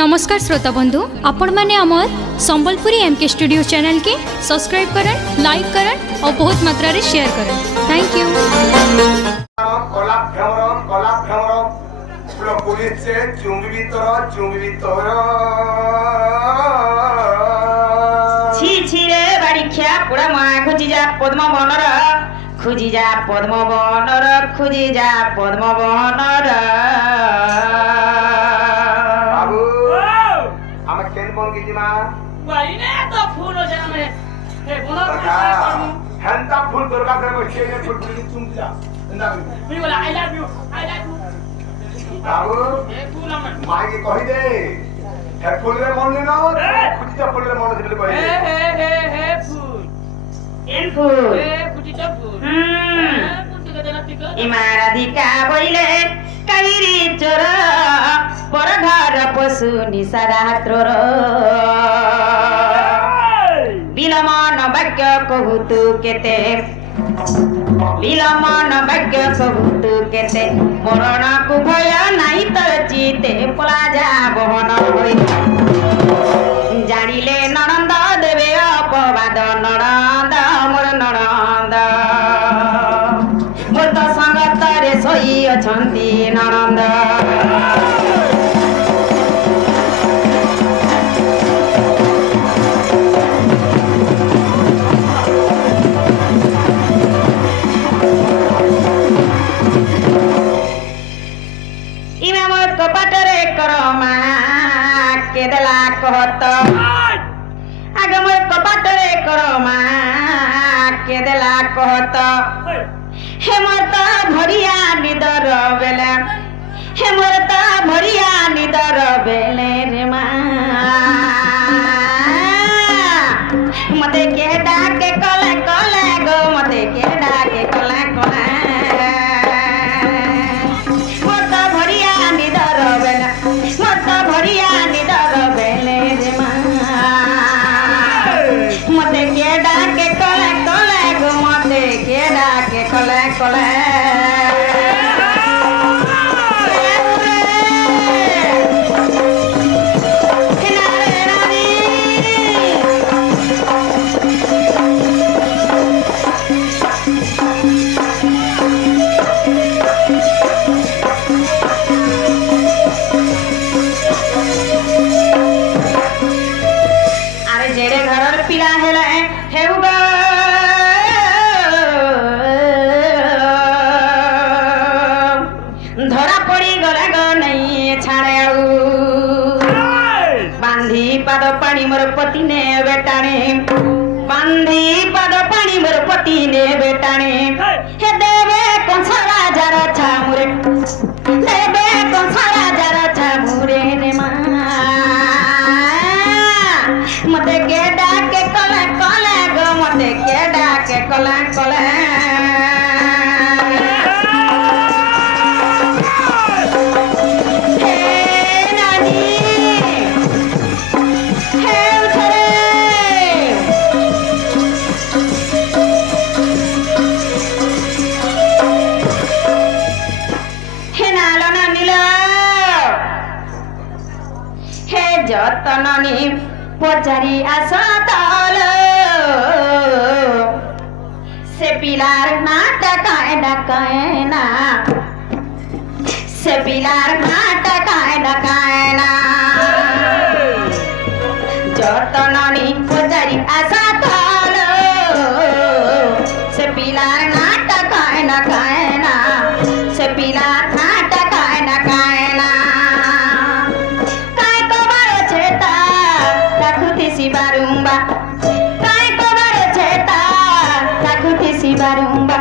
नमस्कार श्रोता बंधु, आपण मैंने आमर संबलपुरी एमके स्टूडियो चैनल के सब्सक्राइब करन, लाइक करन और बहुत मात्रा रे शेयर करन। Thank you. पुलिस से चुंगी छी रे बाड़िया पुड़ा माँ खुजी जा पद्म बनर खुजी जा पद्म बनर खुजी जा पद्म बनर बाबू हम केन बोल की मां वाइने तो फूल हो जाना में हे बनर हंता फूल दुर्गा से को छेने फूल की चुंगी जा ना मी बोला आई लव यू बाबू ये फूल हम मां के कहि दे हे फूल रे मन लेना खुजी जा फूल रे मन से कहि दे हे फूल एन फूल हे खुजी जा फूल कुंती के देना टिक इमाराधिका बोइले काइरी चोर पर घर पशु निसारात्रोर बिलमन भाग्य कहूतु केते बिलमन भाग्य कहूतु केते मरण को भय नाही तो जीते पला जा बहन होई जानिले ननंद देवे अपवाद ननंद मोर ननंद मोर तो संगत रे सोई अछंती ननंद इमे मोर कपाट रे करमा केदला कहत आगे मोर कपाट रे करमा केदला कहत हे मोर तो भरिया निदर बेले हे मोर तो भरिया निदर बेले रे माँ मते के डाके कले कले गो मते के डाके कले कले मोर तो भरिया निदर बेले मोर तो भरिया निदर बेले रे माँ मते के डाके कले कले गो मते के डाके कले कले धरा पड़ी गला गो नहीं छाड़े बांधी पाद पानी मोर पति ने बेटाने बांधी पाद पानी मोर पति ने बेटाने हे देवे कंसारा जरा छामुरे देवे कंसारा जरा छामुरे रे माँ मते के डाके कले कले गो मते के डाके कले कले जतननी पचारी आसतल से पिलार नाटक डकायना से पिलार नाटक डकायना जतननी पचारी आसतल से पिलार नाटक डकायना से पिलार नाटक डकायना बारूंबा काय को बारे चेता ताकुती सी बारूंबा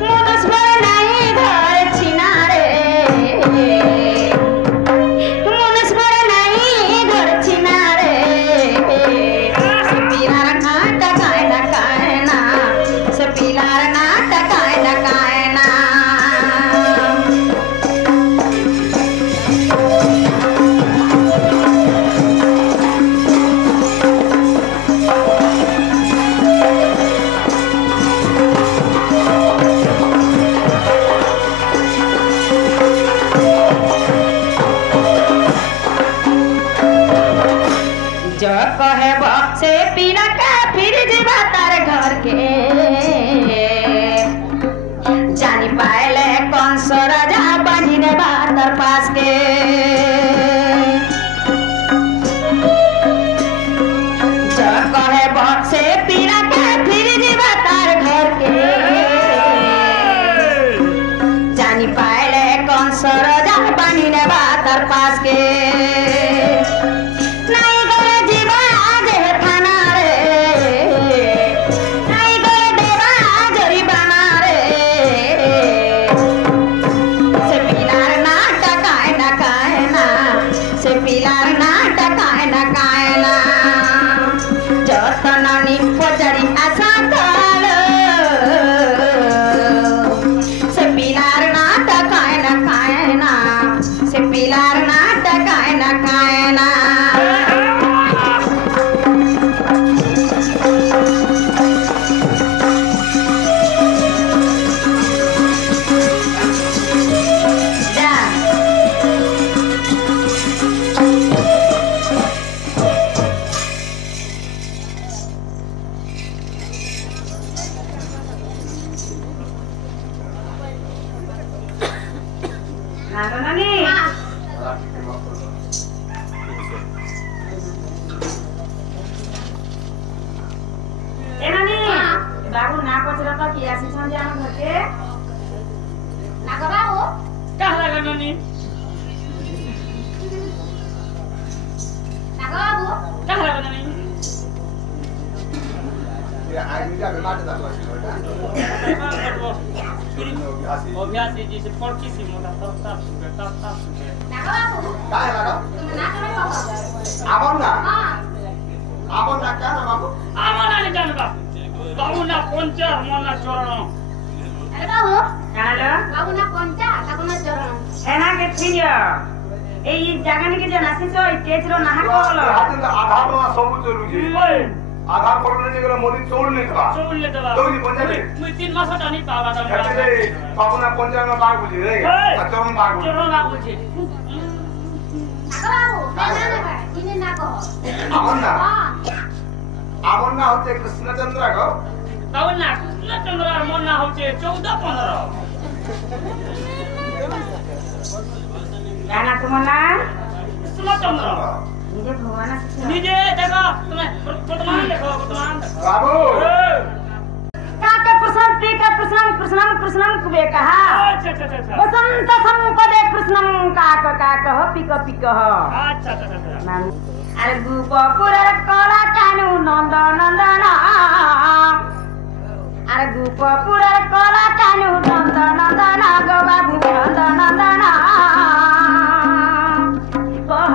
मुदस बर नाही धर छिनारे मुदस जो कहे से पीला का फिर जीवा तार घर के जानी पाएले कौन सो राजा बनी ने बातर पास के जो कहे से पीला का फिर जीवा तार घर के जानी पाएले कौन सो राजा बनी ने बातर पास के कृष्णचंद्र को कृष्णचंद्र मोर ना होचे 14-15 जाना तुमना कृष्णचंद्र निजे भगवान निजे देखो तुम्हें वर्तमान देखो बाबू काका प्रशांति का कृष्णम कुबे कहा अच्छा वसंत संपदे कृष्णम काका हो पिक हो अच्छा अरे गोपुर कला कानु नंद नंदना अरे गोपुर कला कानु नंद नंदना गो बाबू नंद नंदना कह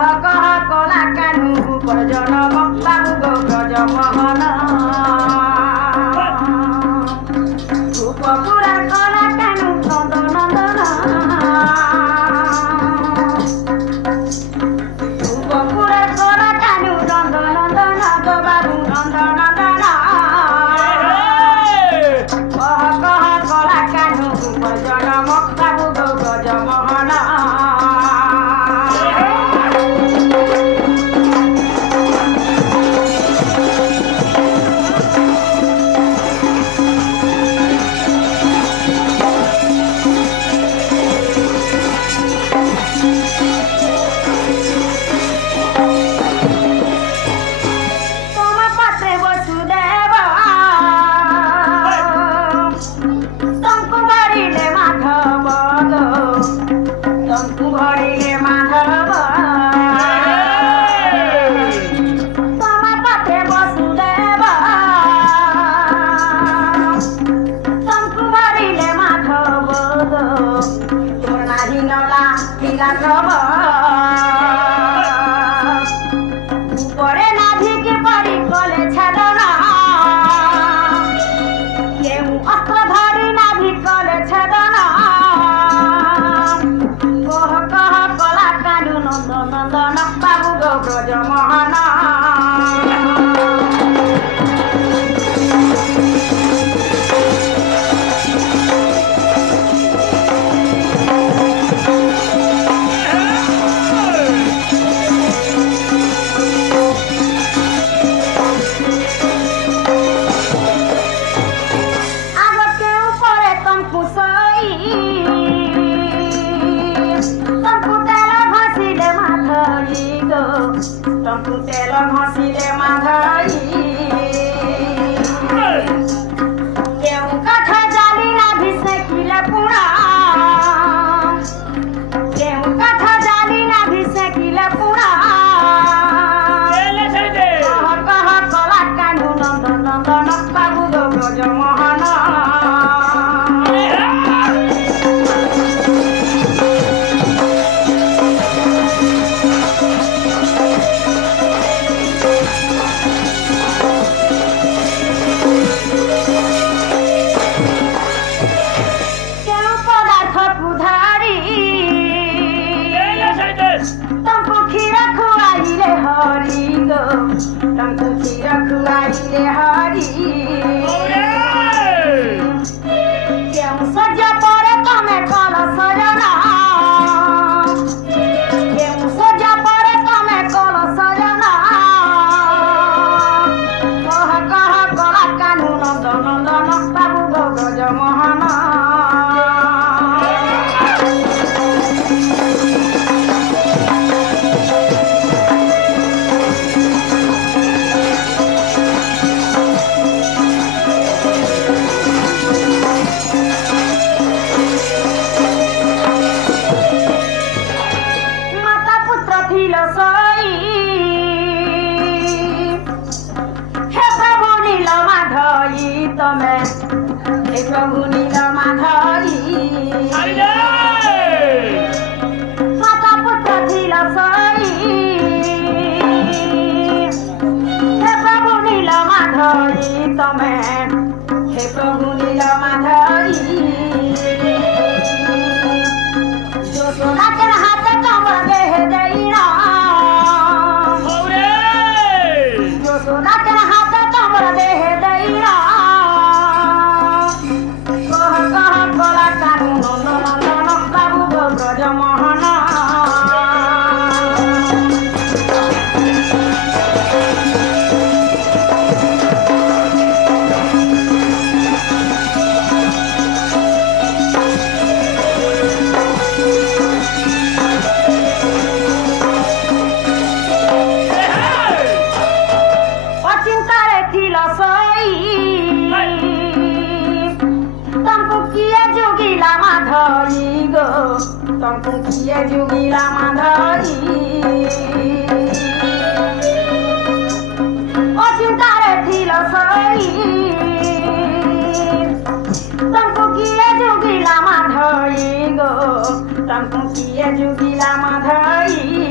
कला कानु गोपुर जनम बाबू गो ब्रज मोहन गोपुर कला कानु नंद नंदना गोपुर कला कानु नंद नंदना गो बाबू नंद नंदना कह कला कानु गोपुर जनम बाबू गो ब्रज मोहन गो तंकु तेल घसीले माधई केउ कथा जाली ना भिसेकिले पुणा केउ कथा जाली ना भिसेकिले पुणा कह कह कला कान्हु नंदन नंदन बाबू गो ब्रज मोहन तंकु खीर खुआइले हरि केउ सजा परे तमे कल सजना केउ सजा परे तमे कल सजना कह कह कला कान्हु नंदन नंदन बाबू गो ब्रज मोहन प्रभु नील माधई माता पुत्र थिल सई हे प्रभु नील माधई तमे हे प्रभु नील माधई जो सोना के हाथ कमर देह देइना जो सोना के हाथ कमर देह देइना ब्रज मोहन अचिंतारे थिल सई तंकु किए जोगिला माधई गो तंकु किए जोगिला माधई अचिंतारे थिल सई तंकु किए जोगिला माधई गो तंकु किए जोगिला माधई